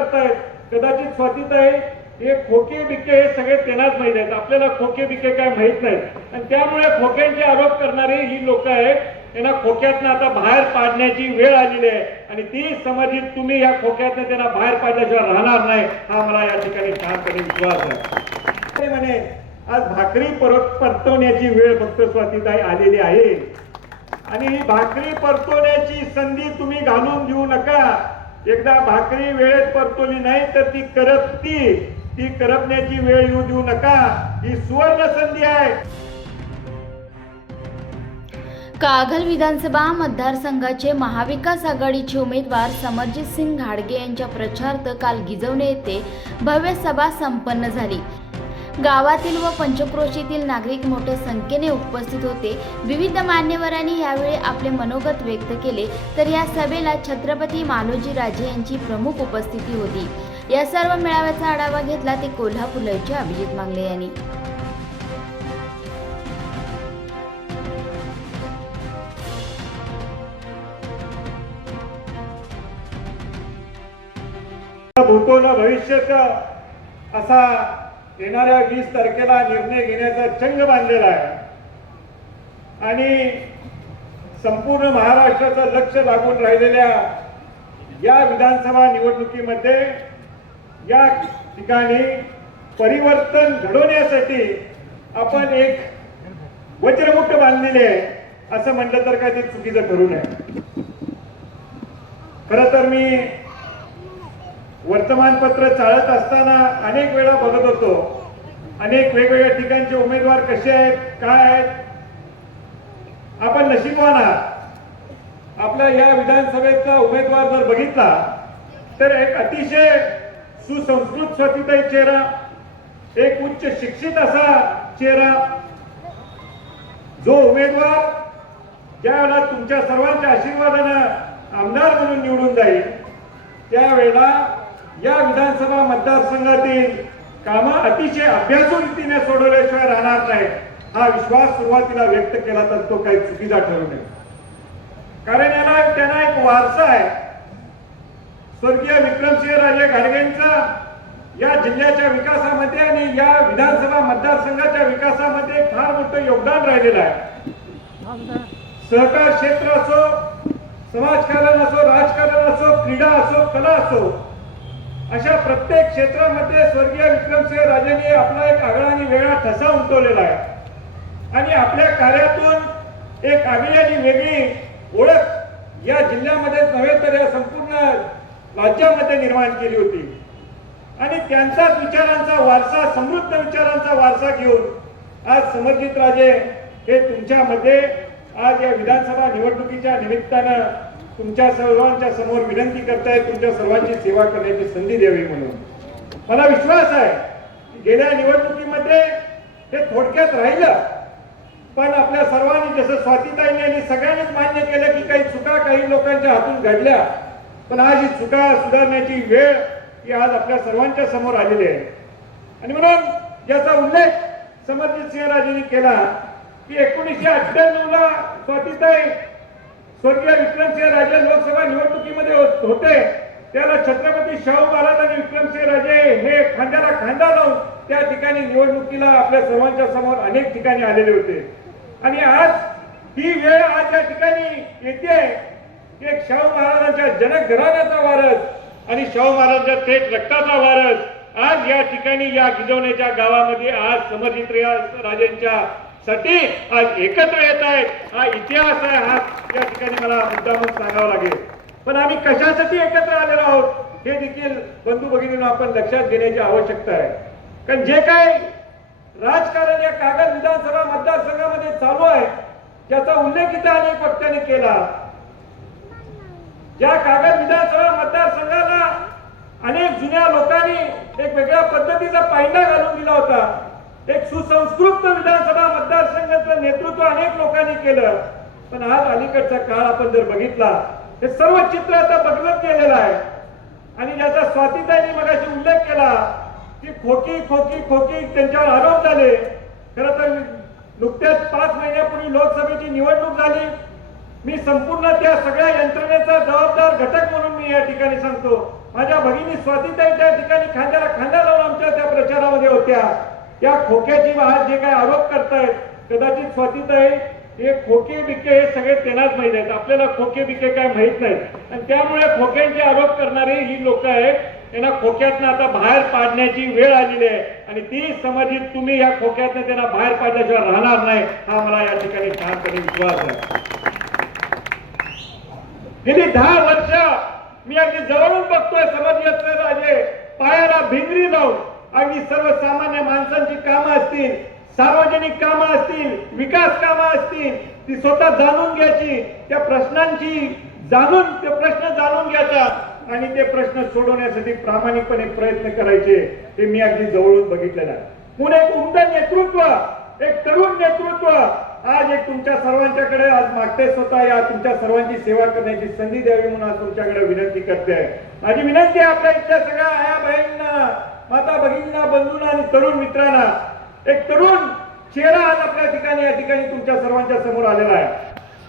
करतायत कदाचित स्वातीत आहे हे खोके बिके हे सगळे त्यांनाच माहीत आहेत. आपल्याला खोके बिके काय माहीत नाहीत. आणि त्यामुळे खोक्यांचे आरोप करणारे ही लोक आहेत त्यांना खोक्यातनं आता बाहेर पाडण्याची वेळ आलेली आहे. आणि ती समजित तुम्ही या खोक्यातनं त्यांना बाहेर पाडल्याशिवाय राहणार नाही हा मला या ठिकाणी ठामपणे विश्वास आहे. म्हणे आज भाकरी परत परतवण्याची वेळ फक्त स्वातीताई आलेली आहे. आणि ही भाकरी परतवण्याची संधी तुम्ही घालून देऊ नका. एकदा भाकरी वेळेत परतवली नाही तर ती करपती ती. करपण्याची वेळ येऊ देऊ नका. ही सुवर्ण संधी आहे. कागल विधानसभा मतदारसंघाचे महाविकास आघाडीचे उमेदवार समरजित सिंग घाडगे यांच्या प्रचारार्थ काल गिजवणे येथे भव्य सभा संपन्न झाली. गावातील व पंचक्रोशीतील नागरिक मोठ्या संख्येने उपस्थित होते. विविध मान्यवरांनी यावेळी आपले मनोगत व्यक्त केले. तर या सभेला छत्रपती मालोजी राजे यांची प्रमुख उपस्थिती होती. या सर्व मेळाव्याचा आढावा घेतला ते कोल्हापूरचे अभिजित मांगले यांनी. भूगोल भविष्याचा असा येणाऱ्या वीस तारखेला निर्णय घेण्याचा चंग बांधलेला आहे. आणि संपूर्ण महाराष्ट्राचं लक्ष लागून राहिलेल्या या विधानसभा निवडणुकीमध्ये या ठिकाणी परिवर्तन घडवण्यासाठी आपण एक वज्रमुठ बांधलेले आहे असं म्हटलं तर काय ते चुकीचं ठरू नये. खरं तर मी वर्तमानपत्र चालत असताना अनेक वेळा बघत होतो. अनेक वेगवेगळ्या ठिकाणचे उमेदवार कसे आहेत काय आहेत? आपण नशीबवान आहात. आपल्या या विधानसभेचा उमेदवार जर बघितला तर एक अतिशय सुसंस्कृत स्वातीताई चेहरा एक उच्च शिक्षित असा चेहरा जो उमेदवार ज्यावेळेला तुमच्या सर्वांच्या आशीर्वादानं आमदार म्हणून निवडून जाईल त्यावेळेला या विधानसभा मतदारसंघातील कामं अतिशय अभ्यासू रीतीने सोडवल्याशिवाय राहणार नाही हा विश्वास सुरुवातीला व्यक्त केला तर तो काही चुकीचा ठरू नये. कारण याला त्यांना एक वारसा आहे. स्वर्गीय विक्रमसिंह राजे घाडगेंचा या जिल्ह्याच्या विकासामध्ये आणि या विधानसभा मतदारसंघाच्या विकासामध्ये फार मोठं योगदान राहिलेलं आहे. सहकार क्षेत्र असो समाजकारण असो राजकारण असो क्रीडा असो कला असो अशा प्रत्येक क्षेत्रामध्ये स्वर्गीय विक्रमसिंह राजेंनी आपला एक आगळा आणि वेगळा ठसा उमटवलेला आहे. आणि आपल्या कार्यातून एक आगळी आणि वेगळी ओळख या जिल्ह्यामध्येच नव्हे तर या संपूर्ण राज्यामध्ये निर्माण केली होती. आणि त्यांचाच विचारांचा वारसा समृद्ध विचारांचा वारसा घेऊन आज समर्जित राजे हे तुमच्यामध्ये आज या विधानसभा निवडणुकीच्या निमित्तानं तुमच्या सर्वांच्या समोर विनंती करताय तुमच्या सर्वांची सेवा करण्याची संधी द्यावी म्हणून. मला विश्वास आहे की गेल्या निवडणुकीमध्ये हे थोडक्यात राहिलं. पण आपल्या सर्वांनी जसं स्वातीताईंनी आणि सगळ्यांनीच मान्य केलं की काही चुका काही लोकांच्या हातून घडल्या. पण आज ही चुका सुधारण्याची वेळ ही आज आपल्या सर्वांच्या समोर आलेली आहे. आणि म्हणून ज्याचा उल्लेख समरजित सिंह राजेंनी केला की एकोणीसशे अठ्ठ्याण्णवला स्वातीताई स्वर्गीय विक्रमसिंह राजे लोकसभा निवडणुकीमध्ये हो- होते. त्याला छत्रपती शाहू महाराज आणि विक्रमसिंह राजे हे खांद्याला खांदा लावून त्या ठिकाणी निवडणुकीला आपल्या सर्वांच्या समोर अनेक ठिकाणी आलेले होते. आणि आज ही वेळ आज या ठिकाणी येते. एक शाहू महाराजांच्या जनक घराण्याचा वारस आणि शाहू महाराजांच्या थेट रक्ताचा वारस आज या ठिकाणी या गिजवण्याच्या गावामध्ये आज समर्जित राजेंच्या साठी आज एकत्र येत आहे हा इतिहास आहे हा या ठिकाणी मला मुद्दामून सांगावा लागेल. पण आम्ही कशासाठी एकत्र आलेलो आहोत हे देखील बंधू भगिनींना आपण लक्षात घेण्याची आवश्यकता आहे. कारण जे काय राजकारण या कागद विधानसभा मतदारसंघामध्ये चालू आहे त्याचा उल्लेख इथे अनेक वक्त्यांनी केला. ज्या कागद विधानसभा मतदारसंघाला अनेक जुन्या लोकांनी एक वेगळ्या पद्धतीचा पायंडा घालून दिला होता. एक सुसंस्कृत विधानसभा मतदारसंघाचं नेतृत्व अनेक लोकांनी केलं. पण आज अलीकडचा काळ आपण जर बघितला हे सर्व चित्र आता बदलत गेलेलं आहे. आणि ज्याचा स्वातीताईंनी मगाशी उल्लेख केला की खोकी खोकी खोकी त्यांच्यावर आरोप झाले. खरं तर नुकत्याच पाच महिन्यापूर्वी लोकसभेची निवडणूक झाली. मी संपूर्ण त्या सगळ्या यंत्रणेचा जबाबदार घटक म्हणून मी या ठिकाणी सांगतो. माझ्या भगिनी स्वातीताई त्या ठिकाणी खांद्याला खांदा लावून आमच्या त्या प्रचारामध्ये होत्या. या खोक्याची वाहत जे काय आरोप करतायत कदाचित स्वातीताई हे खोके बिके हे सगळे त्यांनाच माहीत आहेत. आपल्याला खोके बिके काय माहीत नाहीत. आणि त्यामुळे खोक्यांचे आरोप करणारे ही लोक आहेत त्यांना खोक्यातनं आता बाहेर पाडण्याची वेळ आलेली आहे. आणि ती समजित तुम्ही या खोक्यातनं त्यांना बाहेर पाडल्याशिवाय राहणार नाही हा मला या ठिकाणी ठामपणे विश्वास आहे. गेली दहा वर्ष मी अगदी जवळून बघतोय समजले राजे पायाला भिंगरी लावून. अगदी सर्वसामान्य माणसांची कामं असतील सार्वजनिक कामं असतील विकास कामं असतील ती स्वतः जाणून घ्यायची त्या प्रश्नांची जाणून ते प्रश्न जाणून घ्यायचा आणि ते प्रश्न सोडवण्यासाठी प्रामाणिकपणे प्रयत्न करायचे हे मी अगदी जवळून बघितलेलं आहे. पुणे एक उमदा नेतृत्व एक तरुण नेतृत्व आज एक तुमच्या सर्वांच्याकडे आज मागते स्वतः या तुमच्या सर्वांची सेवा करण्याची संधी द्यावी म्हणून आज तुमच्याकडे विनंती करते. माझी विनंती आहे आपल्या इथल्या सगळ्या आया बहिणींना माता भगिनींना बंधूंना आणि तरुण मित्रांना एक तरुण चेहरा आज आपल्या ठिकाणी या ठिकाणी तुमच्या सर्वांच्या समोर आलेला आहे.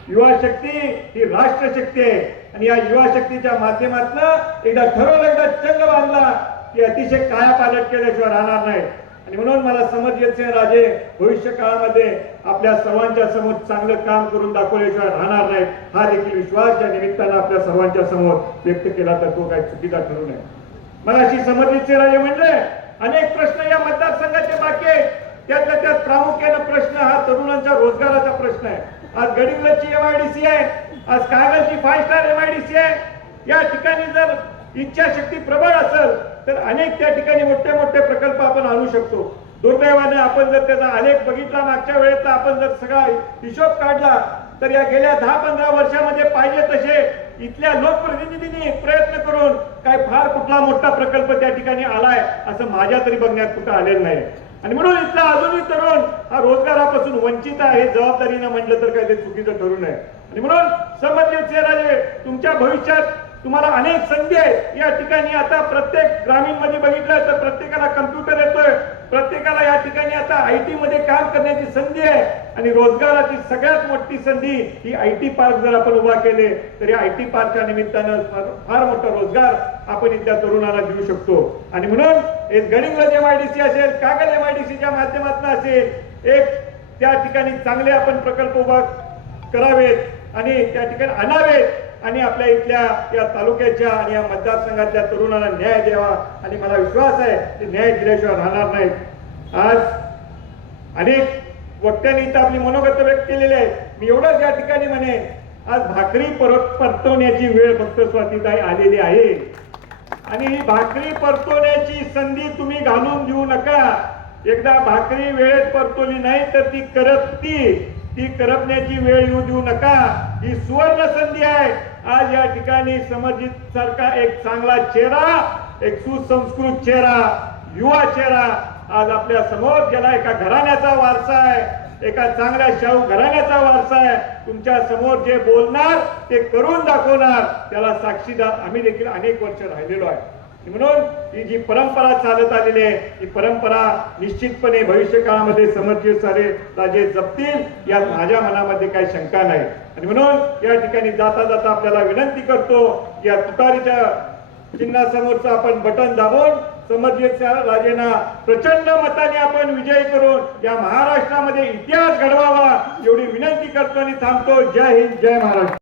युवा शक्ती ही राष्ट्र शक्ती आहे. आणि या युवा शक्तीच्या माध्यमातून एकदा ठरवलं एकदा चंग बांधला की अतिशय काया पालट केल्याशिवाय राहणार नाही. आणि म्हणून मला समज येत राजे भविष्य काळामध्ये आपल्या सर्वांच्या समोर चांगलं काम करून दाखवल्याशिवाय राहणार नाही. हा देखील विश्वास या निमित्तानं आपल्या सर्वांच्या समोर व्यक्त केला तर तो काही चुकीचा ठरू नये. मला अशी समजलीचे राजे म्हणले अनेक प्रश्न या मतदारसंघाचे बाकी आहेत. त्यातल्या त्यात प्रामुख्यानं प्रश्न हा तरुणांच्या रोजगाराचा प्रश्न आहे. आज गडिंगलची एमआयडीसी आहे. आज कागलची फाय स्टार एमआयडीसी आहे. या ठिकाणी जर इच्छाशक्ती प्रबळ असेल तर अनेक त्या ठिकाणी मोठे मोठे प्रकल्प आपण आणू शकतो. दुर्दैवाने आपण जर त्याचा आलेख बघितला मागच्या वेळेचा आपण जर सगळा हिशोब काढला तर या गेल्या दहा पंधरा वर्षामध्ये पाहिजे तसे इथल्या लोकप्रतिनिधींनी प्रयत्न करून काय फार कुठला मोठा प्रकल्प त्या ठिकाणी आलाय असं माझ्या तरी बघण्यात कुठं आलेलं नाही. आणि म्हणून इथला अजूनही तरुण हा रोजगारापासून वंचित आहे जबाबदारीनं म्हटलं तर काय ते चुकीचं ठरू नये आणि म्हणून समजले राजे तुमच्या भविष्यात तुम्हाला अनेक संधी आहेत. या ठिकाणी आता प्रत्येक ग्रामीणमध्ये बघितलं तर प्रत्येकाला कम्प्युटर येतोय. प्रत्येकाला या ठिकाणी आता आय टी मध्ये काम करण्याची संधी आहे आणि रोजगाराची सगळ्यात मोठी संधी ही आय टी पार्क जर आपण उभा केले तर या आय टी पार्कच्या निमित्तानं फार- मोठा रोजगार आपण इथल्या तरुणाला देऊ शकतो. आणि म्हणून एक डी सी असेल कागल च्या माध्यमातून असेल एक त्या ठिकाणी चांगले आपण प्रकल्प उभा करावेत आणि त्या ठिकाणी आणावेत. आणि आपल्या इथल्या या तालुक्याच्या आणि या मतदारसंघातल्या तरुणांना न्याय द्यावा आणि मला विश्वास आहे की न्याय दिल्याशिवाय राहणार नाही आज अनेक वक्त्यांनी इथं आपली मनोगत व्यक्त केलेली आहे. मी एवढंच या ठिकाणी म्हणे आज भाकरी परत परतवण्याची वेळ फक्त स्वातीताई आलेली आहे. आणि ही भाकरी परतवण्याची संधी तुम्ही घालून देऊ नका. एकदा भाकरी वेळेत परतवली नाही तर ती करपती. ती करपण्याची वेळ येऊ देऊ नका. ही सुवर्ण संधी आहे. आज या ठिकाणी समर्जित सारखा एक चांगला चेहरा एक सुसंस्कृत चेहरा युवा चेहरा आज आपल्यासमोर गेला एका घराण्याचा वारसा आहे. एका चांगल्या शाहू घराण्याचा वारसा आहे. तुमच्यासमोर जे बोलणार ते करून दाखवणार त्याला साक्षीदार आम्ही देखील अनेक वर्ष राहिलेलो आहे. म्हणून ही जी परंपरा चालत आलेली आहे ही परंपरा निश्चितपणे भविष्य काळामध्ये सारे राजे जपतील यात माझ्या मनामध्ये काही शंका नाही. आणि म्हणून या ठिकाणी जाता जाता आपल्याला विनंती करतो या तुतारीच्या चिन्हासमोरचं आपण बटन दाबून समर्थ राजेंना प्रचंड मताने आपण विजयी करून या महाराष्ट्रामध्ये इतिहास घडवावा एवढी विनंती करतो आणि थांबतो. जय हिंद जय महाराष्ट्र.